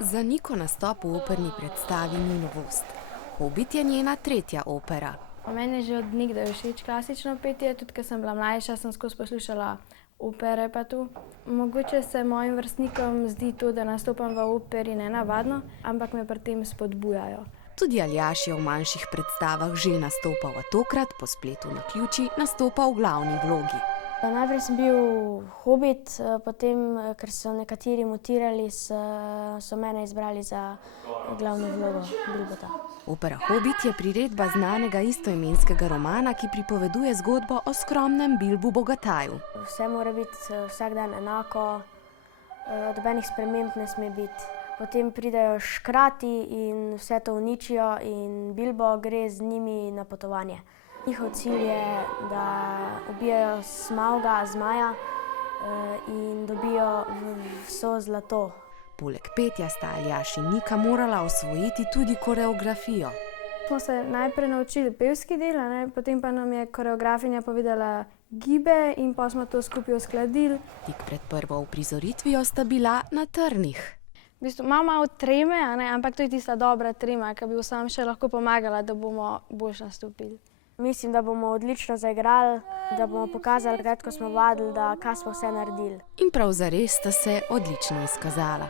Za Niko nastop v operni predstavi ni novost. Hobit je njena tretja opera. Meni je že od nekdaj všeč klasično petje, tudi ko sem bila mlajša, sem skozi poslušala opere pa to. Mogoče se mojim vrstnikom zdi to, da nastopam v operi nenavadno, ampak me pri tem spodbujajo. Tudi Aljaž je v manjših predstavah že nastopal, a tokrat po spletu naključij nastopa v glavni vlogi. Najprej sem bil Hobit, potem, ker so nekateri mutirali, so mene izbrali za glavno vlogo Bilbota. Opera Hobit je priredba znanega istoimenskega romana, ki pripoveduje zgodbo o skromnem Bilbu Bogataju. Vse mora biti vsak dan enako, nobenih sprememb ne sme biti. Potem pridejo škrati in vse to uničijo in Bilbo gre z njimi na potovanje. Njihov cilj je, da ubijejo Smauga, zmaja, in dobijo vso zlato. Poleg petja sta Aljaž in Nika morala osvojiti tudi koreografijo. Smo se najprej naučili pevski del, potem pa nam je koreografinja povedala gibe in pa smo to skupaj uskladili. Tik pred prvo uprizoritvijo sta bila na trnih. V bistvu imam malo treme, ampak to je tista dobra trema, ki bi vsem še lahko pomagala, da bomo boljše nastopili. Mislim, da bomo odlično zaigrali, da bomo pokazali, ko smo vadili, kaj smo vse naredili. In prav zares sta se odlično izkazala.